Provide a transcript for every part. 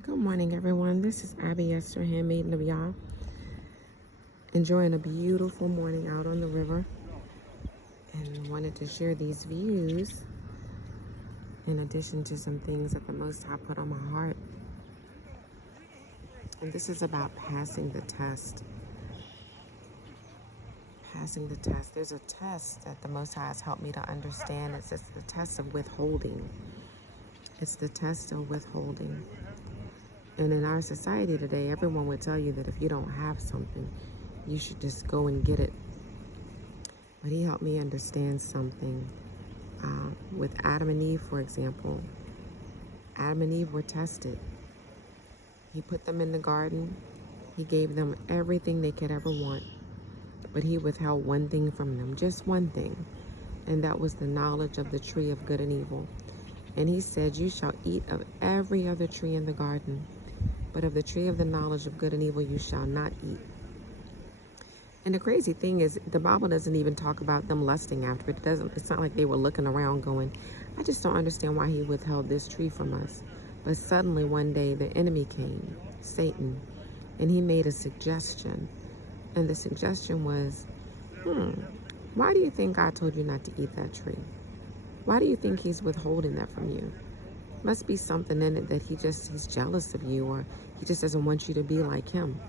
Good morning, everyone. This is Abby Esther, handmaiden of Yah, enjoying a beautiful morning out on the river, and wanted to share these views in addition to some things that the Most High put on my heart. And this is about passing the test. Passing the test. There's a test that the Most High has helped me to understand. It's just the test of withholding. It's the test of withholding. And in our society today, everyone would tell you that if you don't have something, you should just go and get it. But he helped me understand something. With Adam and Eve, for example, Adam and Eve were tested. He put them in the garden. He gave them everything they could ever want. But he withheld one thing from them, just one thing. And that was the knowledge of the tree of good and evil. And he said, you shall eat of every other tree in the garden, but of the tree of the knowledge of good and evil you shall not eat. And the crazy thing is, the Bible doesn't even talk about them lusting after it. It's not like they were looking around going, I just don't understand why he withheld this tree from us. But suddenly one day the enemy came, Satan, and he made a suggestion. And the suggestion was, why do you think God told you not to eat that tree? Why do you think he's withholding that from you? Must be something in it that he's jealous of you, or he just doesn't want you to be like him.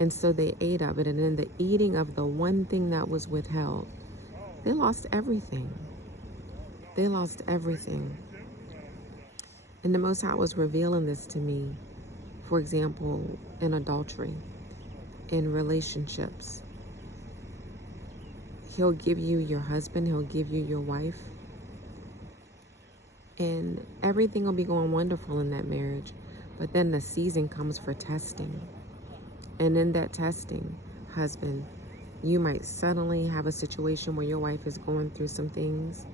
And so they ate of it, and in the eating of the one thing that was withheld, they lost everything. They lost everything. And the Most High was revealing this to me, for example, in adultery, in relationships. He'll give you your husband, he'll give you your wife, and everything will be going wonderful in that marriage. But then the season comes for testing. And in that testing, husband, you might suddenly have a situation where your wife is going through some things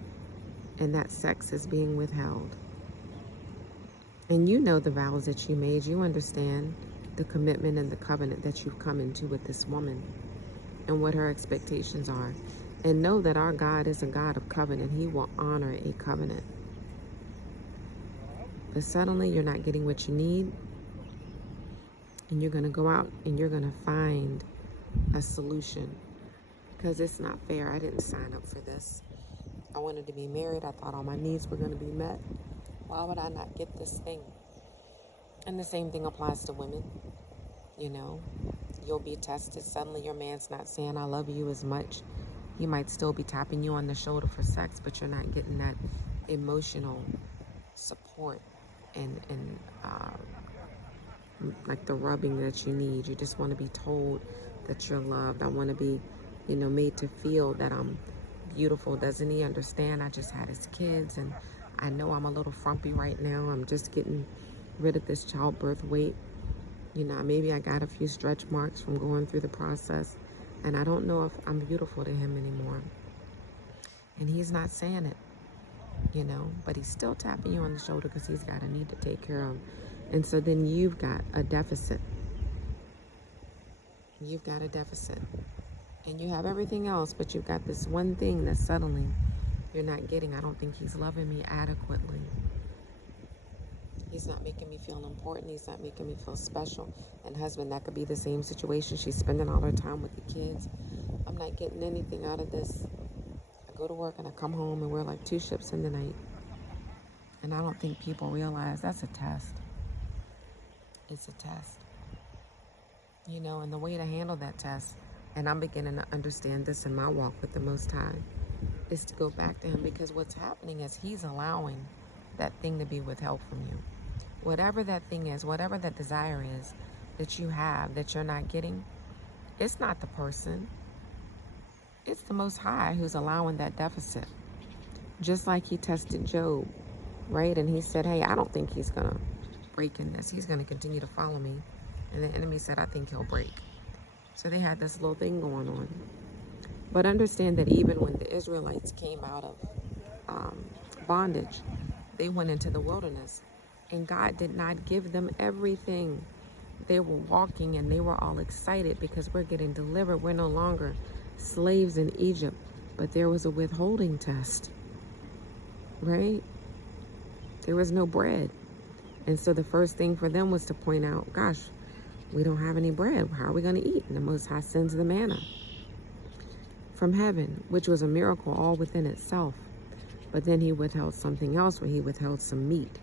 and that sex is being withheld. And you know the vows that you made. You understand the commitment and the covenant that you've come into with this woman and what her expectations are. And know that our God is a God of covenant. He will honor a covenant. But suddenly you're not getting what you need. And you're going to go out and you're going to find a solution. Because it's not fair. I didn't sign up for this. I wanted to be married. I thought all my needs were going to be met. Why would I not get this thing? And the same thing applies to women. You know, you'll be tested. Suddenly your man's not saying I love you as much. He might still be tapping you on the shoulder for sex, but you're not getting that emotional support and like the rubbing that you need. You just want to be told that you're loved. I want to be, made to feel that I'm beautiful. Doesn't he understand? I just had his kids, and I know I'm a little frumpy right now. I'm just getting rid of this childbirth weight. Maybe I got a few stretch marks from going through the process, and I don't know if I'm beautiful to him anymore. And he's not saying it, but he's still tapping you on the shoulder because he's got a need to take care of. And so then you've got a deficit. You've got a deficit. And you have everything else, but you've got this one thing that suddenly you're not getting. I don't think he's loving me adequately. He's not making me feel important. He's not making me feel special. And husband, that could be the same situation. She's spending all her time with the kids. I'm not getting anything out of this. I go to work and I come home and we're like two ships in the night. And I don't think people realize that's a test. It's a test. And the way to handle that test, and I'm beginning to understand this in my walk with the Most High, is to go back to him, because what's happening is he's allowing that thing to be withheld from you. Whatever that thing is, whatever that desire is that you have that you're not getting, it's not the person. It's the Most High who's allowing that deficit. Just like he tested Job, right? And he said, hey, I don't think he's going to break in this. He's going to continue to follow me. And the enemy said, I think he'll break. So they had this little thing going on. But understand that even when the Israelites came out of bondage, they went into the wilderness. And God did not give them everything. They were walking and they were all excited because we're getting delivered. We're no longer slaves in Egypt. But there was a withholding test, right? There was no bread. And so the first thing for them was to point out, gosh, we don't have any bread. How are we going to eat? And the Most High sends the manna from heaven, which was a miracle all within itself. But then he withheld something else, where he withheld some meat.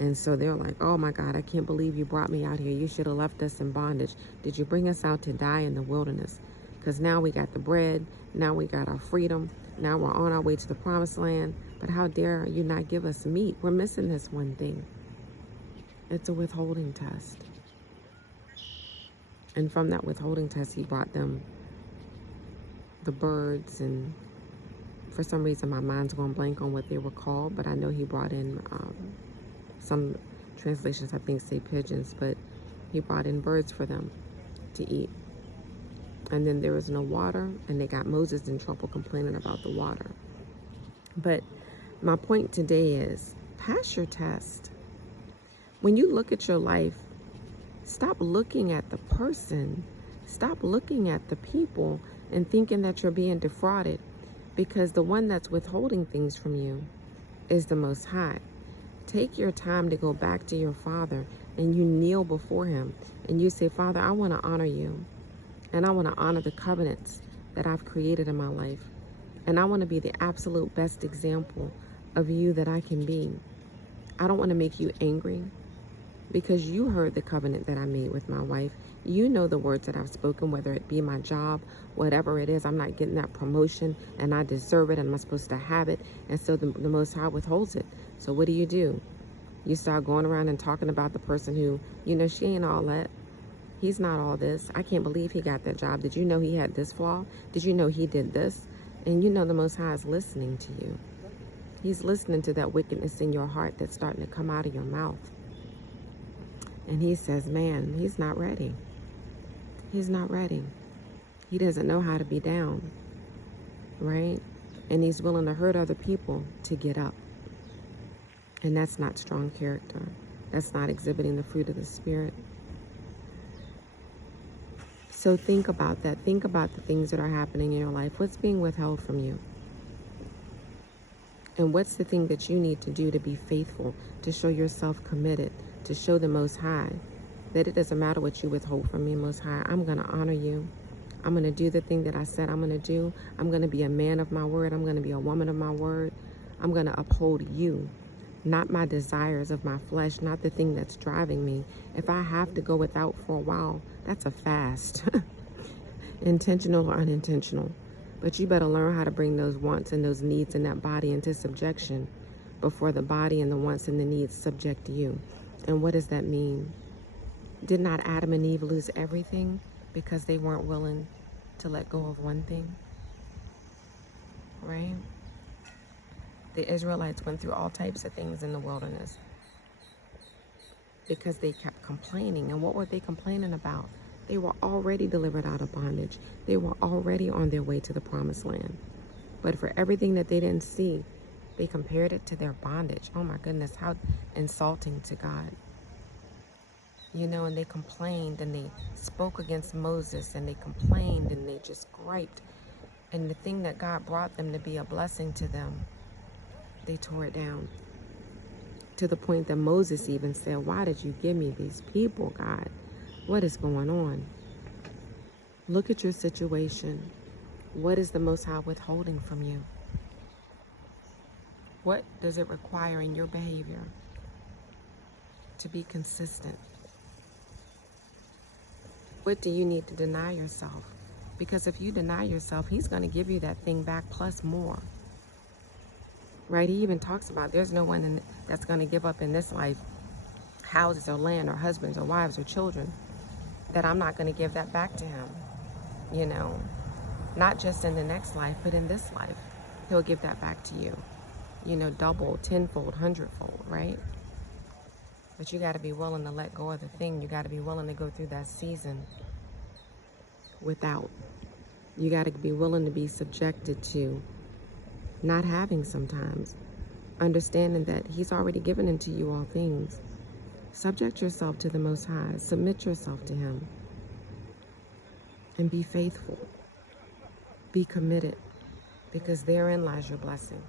And so they're like, oh my God, I can't believe you brought me out here. You should have left us in bondage. Did you bring us out to die in the wilderness? Because now we got the bread. Now we got our freedom. Now we're on our way to the promised land. But how dare you not give us meat? We're missing this one thing. It's a withholding test. And from that withholding test, he brought them the birds, and for some reason my mind's going blank on what they were called, but I know he brought in some translations I think say pigeons, but he brought in birds for them to eat. And then there was no water, and they got Moses in trouble complaining about the water. But my point today is, pass your test. When you look at your life, stop looking at the person, stop looking at the people and thinking that you're being defrauded, because the one that's withholding things from you is the Most High. Take your time to go back to your Father, and you kneel before him and you say, Father, I want to honor you, and I want to honor the covenants that I've created in my life, and I want to be the absolute best example of you that I can be. I don't want to make you angry, because you heard the covenant that I made with my wife. You know the words that I've spoken, whether it be my job, whatever it is. I'm not getting that promotion, and I deserve it, and I'm supposed to have it, and so the Most High withholds it. So what do? You start going around and talking about the person who, she ain't all that. He's not all this. I can't believe he got that job. Did you know he had this flaw? Did you know he did this? And the Most High is listening to you. He's listening to that wickedness in your heart that's starting to come out of your mouth. And he says, man, he's not ready. He's not ready. He doesn't know how to be down, right? And he's willing to hurt other people to get up. And that's not strong character. That's not exhibiting the fruit of the Spirit. So think about that. Think about the things that are happening in your life. What's being withheld from you? And what's the thing that you need to do to be faithful, to show yourself committed, to show the Most High that it doesn't matter what you withhold from me, Most High. I'm going to honor you. I'm going to do the thing that I said I'm going to do. I'm going to be a man of my word. I'm going to be a woman of my word. I'm going to uphold you, not my desires of my flesh, not the thing that's driving me. If I have to go without for a while, that's a fast, intentional or unintentional. But you better learn how to bring those wants and those needs in that body into subjection before the body and the wants and the needs subject you. And what does that mean? Did not Adam and Eve lose everything because they weren't willing to let go of one thing? Right? The Israelites went through all types of things in the wilderness because they kept complaining. And what were they complaining about? They were already delivered out of bondage. They were already on their way to the promised land. But for everything that they didn't see, they compared it to their bondage. Oh my goodness, how insulting to God. And they complained, and they spoke against Moses, and they complained, and they just griped. And the thing that God brought them to be a blessing to them, they tore it down. To the point that Moses even said, why did you give me these people, God? What is going on? Look at your situation. What is the Most High withholding from you? What does it require in your behavior to be consistent? What do you need to deny yourself? Because if you deny yourself, he's going to give you that thing back plus more. Right? He even talks about there's no one that's going to give up in this life houses or land or husbands or wives or children that I'm not going to give that back to him. Not just in the next life, but in this life. He'll give that back to you. Double, tenfold, hundredfold, right? But you got to be willing to let go of the thing. You got to be willing to go through that season without. You got to be willing to be subjected to not having sometimes. Understanding that he's already given unto you all things. Subject yourself to the Most High. Submit yourself to him. And be faithful. Be committed. Because therein lies your blessing.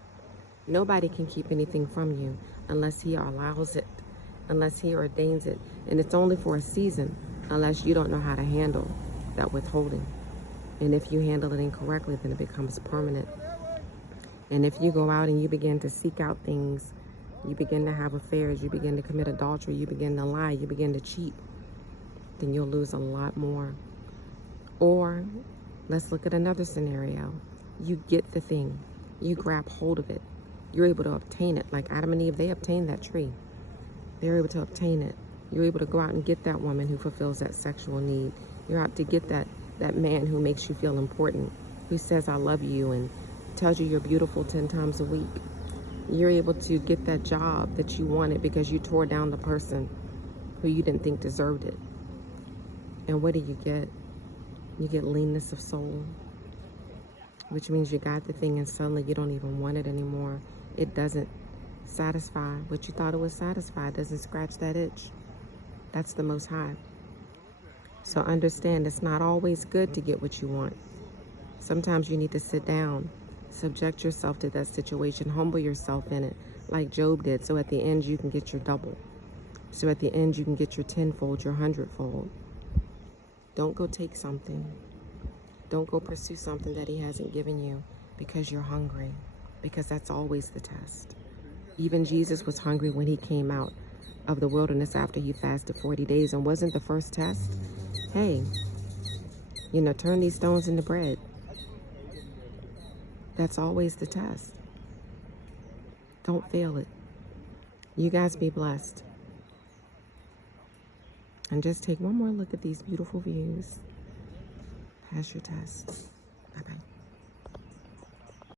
Nobody can keep anything from you unless he allows it. unless he ordains it. And it's only for a season unless you don't know how to handle that withholding. And if you handle it incorrectly, then it becomes permanent. And if you go out and you begin to seek out things, you begin to have affairs, you begin to commit adultery, you begin to lie, you begin to cheat, then you'll lose a lot more. Or let's look at another scenario. You get the thing, you grab hold of it, you're able to obtain it. Like Adam and Eve, they obtained that tree. They're able to obtain it. You're able to go out and get that woman who fulfills that sexual need. You're out to get that man who makes you feel important, who says I love you and tells you you're beautiful 10 times a week. You're able to get that job that you wanted because you tore down the person who you didn't think deserved it. And what do you get? You get leanness of soul, which means you got the thing and suddenly you don't even want it anymore. It doesn't satisfy what you thought it would satisfy. It doesn't scratch that itch. That's the Most High. So understand, it's not always good to get what you want. Sometimes you need to sit down, subject yourself to that situation, humble yourself in it, like Job did, so at the end you can get your double. So at the end you can get your tenfold, your hundredfold. Don't go take something. Don't go pursue something that he hasn't given you because you're hungry, because that's always the test. Even Jesus was hungry when he came out of the wilderness after he fasted 40 days. And wasn't the first test, hey, turn these stones into bread? That's always the test. Don't fail it. You guys be blessed. And just take one more look at these beautiful views. Pass your test. Bye-bye.